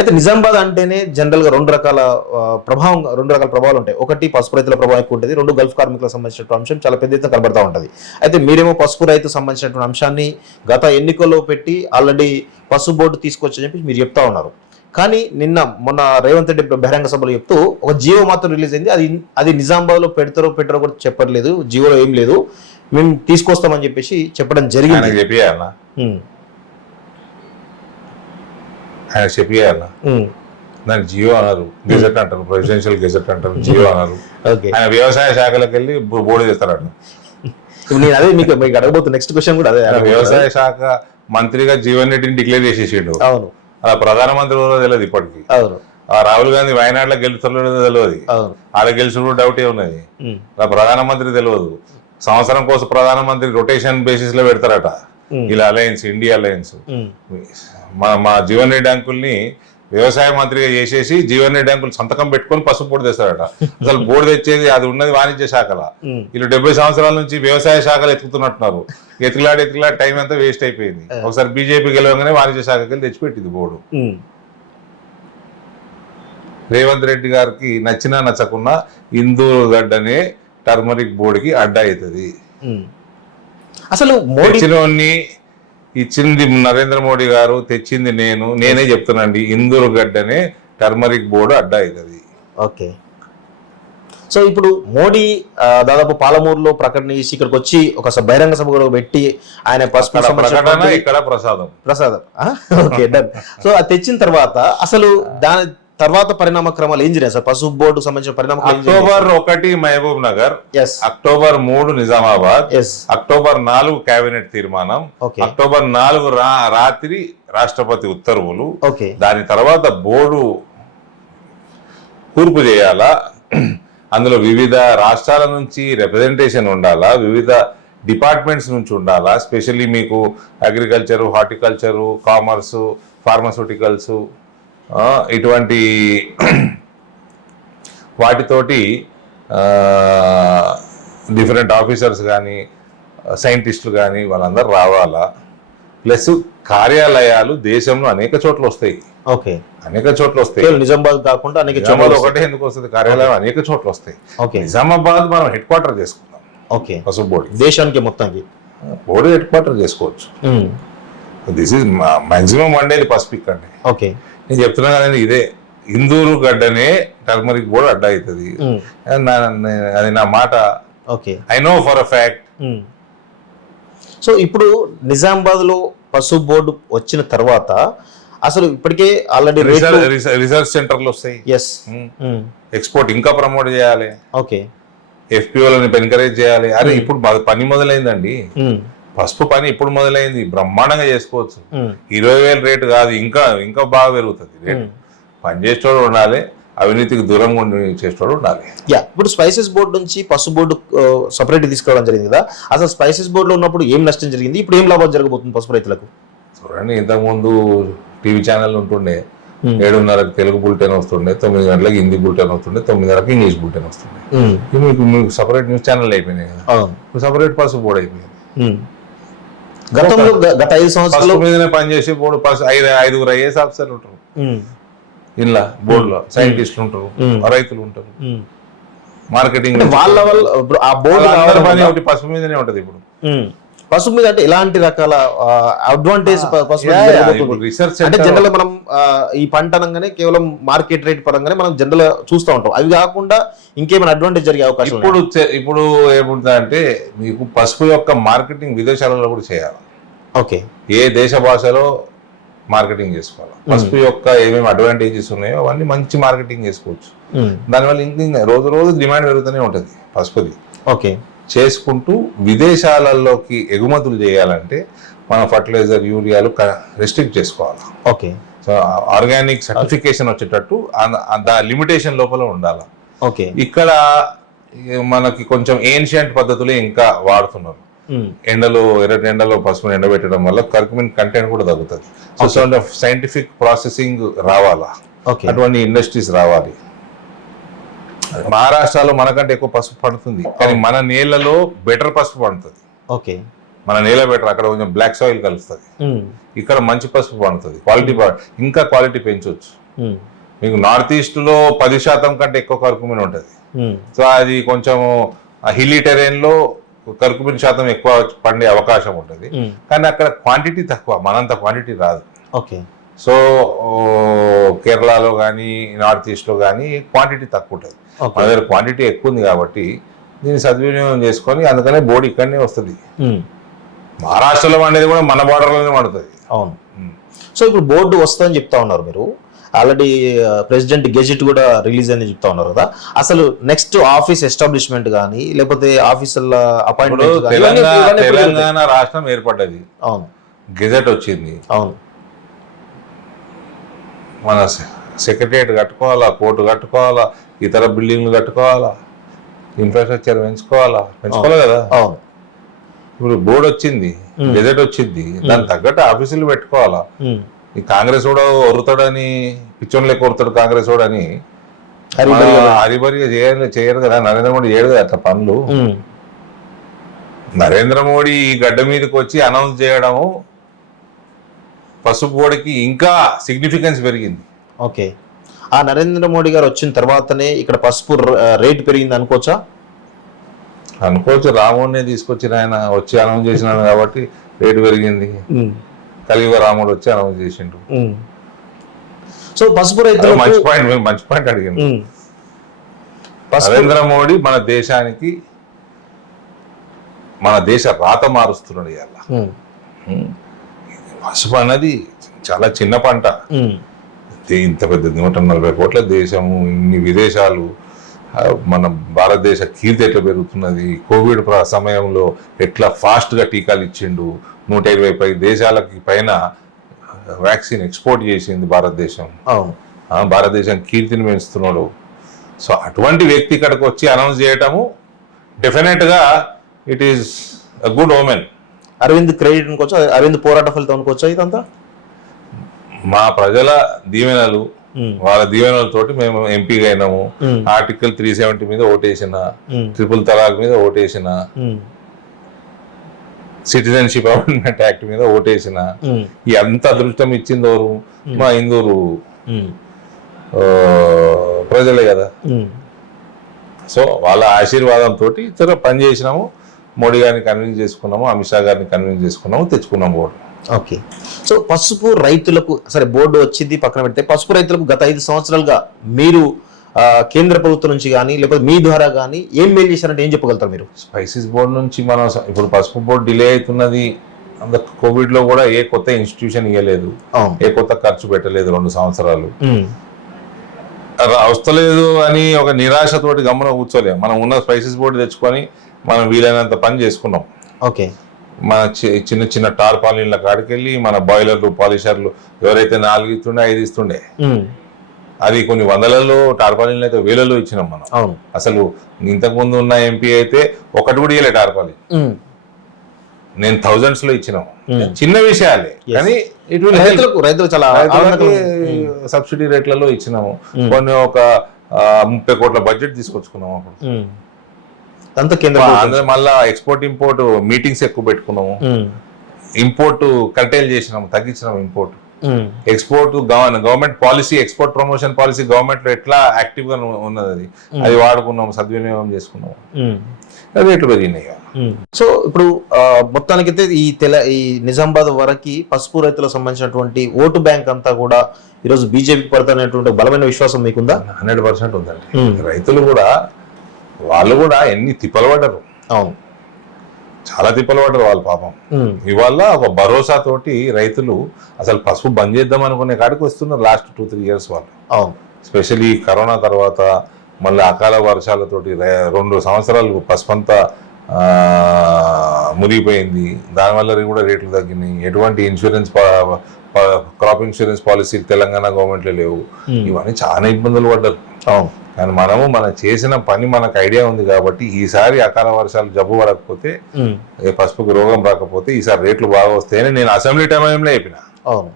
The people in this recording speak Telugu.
అయితే నిజామాబాద్ అంటేనే జనరల్ గా రెండు రకాల ప్రభావాలు ఉంటాయి. ఒకటి పసుపు రైతుల ప్రభావం ఎక్కువ ఉంటుంది, రెండు గల్ఫ్ కార్మికులకు సంబంధించిన అంశం చాలా పెద్ద ఎత్తున కనబడతా ఉంటుంది. అయితే మీరేమో పసుపు రైతు సంబంధించినటువంటి అంశాన్ని గత ఎన్నికల్లో పెట్టి ఆల్రెడీ పసుపు బోర్డు తీసుకొచ్చని చెప్పి మీరు చెప్తా ఉన్నారు. కానీ మొన్న రేవంత్ రెడ్డి బహిరంగ సభలో చెప్తూ ఒక జియో మాత్రం రిలీజ్ అయింది. అది నిజామాబాద్ లో పెట్టారో కూడా చెప్పట్లేదు, జియోలో ఏం లేదు, మేము తీసుకొస్తామని చెప్పేసి చెప్పడం జరిగింది. ఆయన చెప్పియాల దాన్ని జియో అన్నారు, గెజెట్ అంటారు, ప్రెసిడెన్షియల్ గెజెట్ అంటారు, జియో అన్నారు. ఆయన వ్యవసాయ శాఖలకు వెళ్ళి బోర్డు చేస్తారట. నేను అదే మీకు అడగబోతున్నా, నెక్స్ట్ క్వశ్చన్ కూడా అదే. వ్యవసాయ శాఖ మంత్రిగా జీవన్ రెడ్డిని డిక్లేర్ చేసేసిండు. అవును, అలా ప్రధానమంత్రి తెలియదు ఇప్పటికి. అవును, రాహుల్ గాంధీ వయనాడులో గెలుస్తున్నాడో తెలియదు, ఆడ గెలిచిన డౌటే ఉన్నది. అలా ప్రధానమంత్రి తెలియదు, సంవత్సరం కోసం ప్రధానమంత్రి రొటేషన్ బేసిస్ లో పెడతారట. ఇలా అలయన్స్, ఇండియా అలయన్స్. మా జీవన్ రెడ్డి అంకుల్ని వ్యవసాయ మంత్రిగా చేసేసి జీవన్ రెడ్డి అంకుల్ సంతకం పెట్టుకొని పసుపు బోర్డు తెస్తారట. అసలు బోర్డు తెచ్చేది అది ఉన్నది వాణిజ్య శాఖల. వీళ్ళు 70 సంవత్సరాల నుంచి వ్యవసాయ శాఖలు ఎత్తుకుతున్నట్టున్నారు. ఎత్తులాడి టైం అంతా వేస్ట్ అయిపోయింది. ఒకసారి బీజేపీ గెలవగానే వాణిజ్య శాఖకి వెళ్ళి తెచ్చిపెట్టింది బోర్డు. రేవంత్ రెడ్డి గారికి నచ్చినా నచ్చకున్నా ఇందూరు గడ్డనే టర్మరిక్ బోర్డుకి అడ్డా అవుతుంది. అసలు ఇచ్చింది నరేంద్ర మోడీ గారు, తెచ్చింది నేనే చెప్తున్నాండి, ఇందూరు గడ్డనే టర్మరిక్ బోర్డు అడ్డా అవుతుంది. ఓకే, సో ఇప్పుడు మోడీ దాదాపు పాలమూరులో ప్రకటన చేసి ఇక్కడికి వచ్చి ఒక బహిరంగ సభ కూడా పెట్టి ఆయన ప్రకటన, ఇక్కడ ప్రసాదం. Okay, done. సో అది తెచ్చిన తర్వాత అసలు దాని తర్వాత పరిణామ క్రమాలు ఏం జరిగాయి సార్? పసుపు బోర్డు సంబంధించిన పరిణామ October 1 Mahabubnagar, October 3 Nizamabad, October 4 cabinet తీర్మానం, అక్టోబర్ 4 రాత్రి రాష్ట్రపతి ఉత్తర్వులు. దాని తర్వాత బోర్డు కూర్పు చేయాలా, అందులో వివిధ రాష్ట్రాల నుంచి రిప్రజెంటేషన్ ఉండాలా, వివిధ డిపార్ట్మెంట్స్ నుంచి ఉండాలా. స్పెషల్లీ మీకు అగ్రికల్చరు, హార్టికల్చరు, కామర్సు, ఫార్మాస్యూటికల్స్, ఇటువంటి వాటితోటి డిఫరెంట్ ఆఫీసర్స్ కానీ సైంటిస్టులు కానీ వాళ్ళందరూ రావాలా. ప్లస్ కార్యాలయాలు దేశంలో అనేక చోట్ల వస్తాయి. ఓకే, అనేక చోట్ల వస్తాయి, నిజామాబాద్ కాకుండా అనేక నిజామాబాద్ ఒకటే ఎందుకు వస్తుంది, కార్యాలయం అనేక చోట్ల వస్తాయి. నిజామాబాద్ మనం హెడ్ క్వార్టర్ చేసుకుందాం. ఓకే, పసుపు బోర్డు దేశానికి మొత్తానికి బోర్డు హెడ్ క్వార్టర్ చేసుకోవచ్చు. దిస్ ఇస్ మాక్సిమం వండేది పసుపు ఇక్కడనే. ఓకే, నేను చెప్తున్నా కదండి, ఇదే ఇందూరు గడ్డనే టర్మరిక్ బోర్డు అడ్డా అవుతుంది. అది నా మాట. Okay, I know for a fact. So ఇప్పుడు నిజామాబాద్ లో పసుపు బోర్డు వచ్చిన తర్వాత అసలు ఇప్పటికే ఆల్రెడీ రీసెర్చ్ సెంటర్లు వస్తాయి. ఎక్స్పోర్ట్ ఇంకా ప్రమోట్ చేయాలి. ఓకే, ఎఫ్పిఓలని ఎంకరేజ్ చేయాలి. అరే ఇప్పుడు పని మొదలైందండి, పసుపు పని ఇప్పుడు మొదలైంది, బ్రహ్మాండంగా చేసుకోవచ్చు. 20,000 రేటు కాదు, ఇంకా బాగా పెరుగుతుంది రేటు. పని చేసేవాడు ఉండాలి, అవినీతికి దూరంగా ఉండి చేసేవాడు ఉండాలి. ఇప్పుడు స్పైసెస్ బోర్డు నుంచి పసుపు బోర్డు సపరేట్ తీసుకోవడం జరిగింది కదా, అసలు స్పైసెస్ బోర్డులో ఉన్నప్పుడు ఏం నష్టం జరిగింది, ఇప్పుడు ఏం లాభం జరగబోతుంది పసుపు రైతులకు? చూడండి, ఇంతకుముందు టీవీ ఛానల్ ఉంటుండే, 7:30కి తెలుగు బులెటిన్ వస్తుండే, 9 గంటలకు హిందీ బులెటిన్ వస్తుండే, 9:30కి ఇంగ్లీష్ బులెటిన్ వస్తుండే. మీకు సపరేట్ న్యూస్ ఛానల్ అయిపోయినాయి కదా, సపరేట్ పసుపు బోర్డు అయిపోయింది. గతంలో గత 5 సంవత్సరాల మీదనే పనిచేసి బోర్డు 5 ఐఏఎస్ ఆఫీసర్లు ఉంటారు ఇలా, బోర్డులో సైంటిస్టులు ఉంటారు, రైతులు ఉంటారు, మార్కెటింగ్ వాళ్ళ ఆ బోర్డు పని ఒకటి పసుపు మీదనే ఉంటది. ఇప్పుడు పసుపు మీద అంటే ఎలాంటి రకాల అడ్వాంటేజ్ రీసెర్చ్ అంటే జనరల్ మనం ఈ పంట అనగానే కేవలం మార్కెట్ రేట్ పరంగానే మనం జనరల్ చూస్తూ ఉంటాం, అవి కాకుండా ఇంకేమైనా అడ్వాంటేజ్ జరిగే అవకాశం? ఇప్పుడు ఏముంటుందంటే మీకు పసుపు యొక్క మార్కెటింగ్ విదేశాలలో కూడా చేయాలి. ఓకే, ఏ దేశ భాషలో మార్కెటింగ్ చేసుకోవాలి, పసుపు యొక్క ఏమేమి అడ్వాంటేజెస్ ఉన్నాయో అవన్నీ మంచి మార్కెటింగ్ చేసుకోవచ్చు. దానివల్ల ఇంకా రోజు డిమాండ్ పెరుగుతూనే ఉంటుంది పసుపుది. ఓకే, చేసుకుంటూ విదేశాలలోకి ఎగుమతులు చేయాలంటే మనం ఫర్టిలైజర్, యూరియాలు రెస్ట్రిక్ట్ చేసుకోవాలి. ఓకే, సో ఆర్గానిక్ సర్టిఫికేషన్ వచ్చేటట్టు లిమిటేషన్ లోపల ఉండాలి. ఓకే, ఇక్కడ మనకి కొంచెం ఏన్షియంట్ పద్ధతులే ఇంకా వాడుతున్నారు. ఎర్రటి ఎండలో పసుపుని ఎండబెట్టడం వల్ల కర్కుమిన్ కంటెంట్ కూడా తగ్గుతుంది. సో సైంటిఫిక్ ప్రాసెసింగ్ రావాలా, అటువంటి ఇండస్ట్రీస్ రావాలి. మహారాష్ట్రలో మనకంటే ఎక్కువ పసుపు పండుతుంది, కానీ మన నేలలో బెటర్ పసుపు పండుతుంది. ఓకే, మన నేల బెటర్, అక్కడ కొంచెం బ్లాక్ సాయిల్ కలుస్తుంది, ఇక్కడ మంచి పసుపు పండుతుంది. క్వాలిటీ ఇంకా క్వాలిటీ పెంచవచ్చు. మీకు నార్త్ ఈస్ట్ లో 10% కంటే ఎక్కువ కర్కుమిన్ ఉంటుంది. సో అది కొంచెం హిల్లీ టెరైన్ లో కర్కుమిన్ శాతం ఎక్కువ పండే అవకాశం ఉంటుంది, కానీ అక్కడ క్వాంటిటీ తక్కువ, మనంత క్వాంటిటీ రాదు. ఓకే. సో కేరళలో కానీ నార్త్ ఈస్ట్లో కానీ క్వాంటిటీ తక్కువ ఉంటుంది, మన దగ్గర క్వాంటిటీ ఎక్కువ ఉంది కాబట్టి దీన్ని సద్వినియోగం చేసుకొని అందుకనే బోర్డు ఇక్కడనే వస్తుంది. మహారాష్ట్రలో అనేది కూడా మన బార్డర్లోనే పడుతుంది. అవును. సో ఇప్పుడు బోర్డు వస్తుందని చెప్తా ఉన్నారు మీరు, ఆల్రెడీ ప్రెసిడెంట్ గెజిట్ కూడా రిలీజ్ అని చెప్తా ఉన్నారు కదా. అసలు నెక్స్ట్ ఆఫీస్ ఎస్టాబ్లిష్మెంట్ కానీ లేకపోతే ఆఫీసర్ల అపాయింట్మెంట్, తెలంగాణ రాష్ట్రం ఏర్పడ్డది, అవును, గెజెట్ వచ్చింది, అవును, మన సెక్రటరియట్ కట్టుకోవాలా, కోర్టు కట్టుకోవాలా, ఇతర బిల్డింగ్లు కట్టుకోవాలా, ఇన్ఫ్రాస్ట్రక్చర్ పెంచుకోవాలి కదా. అవును. ఇప్పుడు బోర్డు వచ్చింది, గెజెట్ వచ్చింది, దానికి తగ్గట్టు ఆఫీసులు పెట్టుకోవాలా. ఈ కాంగ్రెస్ కూడా ఒరుతాడని, పిచ్చోన్ లెక్క ఒరుతాడు కాంగ్రెస్ కూడా అని హరిబరిగా చేయరు కదా. నరేంద్ర మోడీ చేయడు కదా అట్లా పనులు. నరేంద్ర మోడీ ఈ గడ్డ మీదకి వచ్చి అనౌన్స్ చేయడము పసుపు బోర్డుకి ఇంకా సిగ్నిఫికెన్స్ పెరిగింది. ఓకే. ఆ నరేంద్ర మోడీ గారు వచ్చిన తర్వాతనే ఇక్కడ పసుపు రేటు పెరిగింది అనుకోవచ్చా? అనుకోవచ్చు. రాముడిని తీసుకొచ్చిన ఆయన వచ్చి అనౌన్స్ చేసినాడు కాబట్టి రేటు పెరిగింది. కలియుగ రాముడు వచ్చి అనౌన్స్ చేసిండు. సో పసుపు రైతులు మంచి పాయింట్ అడిగింది. నరేంద్ర మోడీ మన దేశానికి, మన దేశ రాత మారుస్తున్నాడు ఇవాళ. పసుపు అన్నది చాలా చిన్న పంట. ఇంత పెద్ద 140 కోట్ల దేశము, ఇన్ని విదేశాలు, మన భారతదేశ కీర్తి ఎట్లా పెరుగుతున్నది, కోవిడ్ సమయంలో ఎట్లా ఫాస్ట్గా టీకాలు ఇచ్చిండు, 120 దేశాలకి పైన వ్యాక్సిన్ ఎక్స్పోర్ట్ చేసింది భారతదేశం. భారతదేశం కీర్తిని పెంచుతున్నాడు. సో అటువంటి వ్యక్తి ఇక్కడికి వచ్చి అనౌన్స్ చేయటము డెఫినెట్గా it is a good omen. Arvind credit అనుకోవచ్చు, అరవింద్ పోరాట ఫలితం అనుకోవచ్చా ఇదంతా? మా ప్రజల దీవెనలు, వాళ్ళ దీవెనలతోటి మేము ఎంపీగా అయినాము. ఆర్టికల్ 370 మీద ఓటేసిన, ట్రిపుల్ తలాక్ మీద ఓటేసిన, సిటిజన్షిప్ అమెండ్మెంట్ యాక్ట్ మీద ఓటేసిన, ఎంత అదృష్టం ఇచ్చింది ఎవరు? మా ఇందూరు ప్రజలే కదా. సో వాళ్ళ ఆశీర్వాదంతో సరే పనిచేసినాము, మోడీ గారిని కన్విన్స్ చేసుకున్నాము, అమిత్ షా గారిని కన్విన్స్ చేసుకున్నాము, తెచ్చుకున్నాము బోర్డు. ఓకే. సో పసుపు రైతులకు సరే బోర్డు వచ్చింది పక్కన పెడితే, పసుపు రైతులకు గత 5 సంవత్సరాలుగా మీరు కేంద్ర ప్రభుత్వం నుంచి కానీ లేకపోతే మీ ద్వారా కానీ ఏం మేలు చేశారంటే ఏం చెప్పగలుగుతారు మీరు? స్పైసెస్ బోర్డు నుంచి మనం ఇప్పుడు పసుపు బోర్డు డిలే అవుతున్నది. అంత కోవిడ్ లో కూడా ఏ కొత్త ఇన్స్టిట్యూషన్ ఇవ్వలేదు, ఏ కొత్త ఖర్చు పెట్టలేదు 2 సంవత్సరాలు. వస్తలేదు అని ఒక నిరాశతోటి గమ్మున కూర్చోలేము. మనం ఉన్న స్పైసెస్ బోర్డు తెచ్చుకొని మనం వీలైనంత పని చేసుకున్నాం. ఓకే. మన చిన్న చిన్న టార్పాలిన్ల కాడికి వెళ్ళి మన బాయిలర్లు, పాలిషర్లు ఎవరైతే 4 ఇస్తుండే 5 ఇస్తుండే, అది కొన్ని వందలలో టార్పాలిన్లు అయితే వేలలో ఇచ్చినాం మనం. అసలు ఇంతకు ముందు ఉన్న ఎంపీ అయితే ఒకటి కూడా ఇవ్వలే టార్పాలిన్. నేను thousands లో ఇచ్చినాం. చిన్న విషయాలే కానీ రైతులు చాలా సబ్సిడీ రేట్లలో ఇచ్చినాము. కొన్ని ఒక 30 కోట్ల బడ్జెట్ తీసుకొచ్చుకున్నాము అప్పుడు. మళ్ళా ఎక్స్పోర్ట్ ఇంపోర్ట్ మీటింగ్స్ ఎక్కువ పెట్టుకున్నాము. ఇంపోర్ట్ కర్టైల్ చేసినాము, తగ్గించినాము import. Export government policy, export promotion policy government లో ఎట్లా యాక్టివ్ గా ఉన్నది అది వాడుకున్నాము, సద్వినియోగం చేసుకున్నాము, రేట్లు పెరిగినాయి. సో ఇప్పుడు మొత్తానికైతే ఈ నిజామాబాద్ వరకు పసుపు రైతులకు సంబంధించినటువంటి ఓటు బ్యాంక్ అంతా కూడా ఈరోజు బీజేపీ పడుతున్నటువంటి బలమైన విశ్వాసం మీకుందా? 100% ఉందండి. రైతులు కూడా, వాళ్ళు కూడా ఎన్ని తిప్పలు పడ్డారు. అవును, చాలా తిప్పలు పడ్డారు వాళ్ళు పాపం. ఇవాళ ఒక భరోసా తోటి రైతులు అసలు పసుపు బంద్ చేద్దాం అనుకునే కాడికి వస్తున్నారు లాస్ట్ 2-3 ఇయర్స్ వాళ్ళు. అవును, స్పెషల్లీ కరోనా తర్వాత మళ్ళీ అకాల వర్షాలతోటి 2 సంవత్సరాలు పసుపు అంతా మునిగిపోయింది. దానివల్ల కూడా రేట్లు తగ్గినాయి. ఎటువంటి ఇన్సూరెన్స్, క్రాప్ ఇన్సూరెన్స్ పాలసీలు తెలంగాణ గవర్నమెంట్లో లేవు. ఇవన్నీ చాలా ఇబ్బందులు పడ్డారు. కానీ మనం చేసిన పని మనకు ఐడియా ఉంది కాబట్టి ఈసారి అకాల వర్షాలు జబ్బు పడకపోతే, పసుపుకి రోగం రాకపోతే ఈసారి రేట్లు బాగా వస్తాయని నేను అసెంబ్లీ టైంలో చెప్పిన. అవును,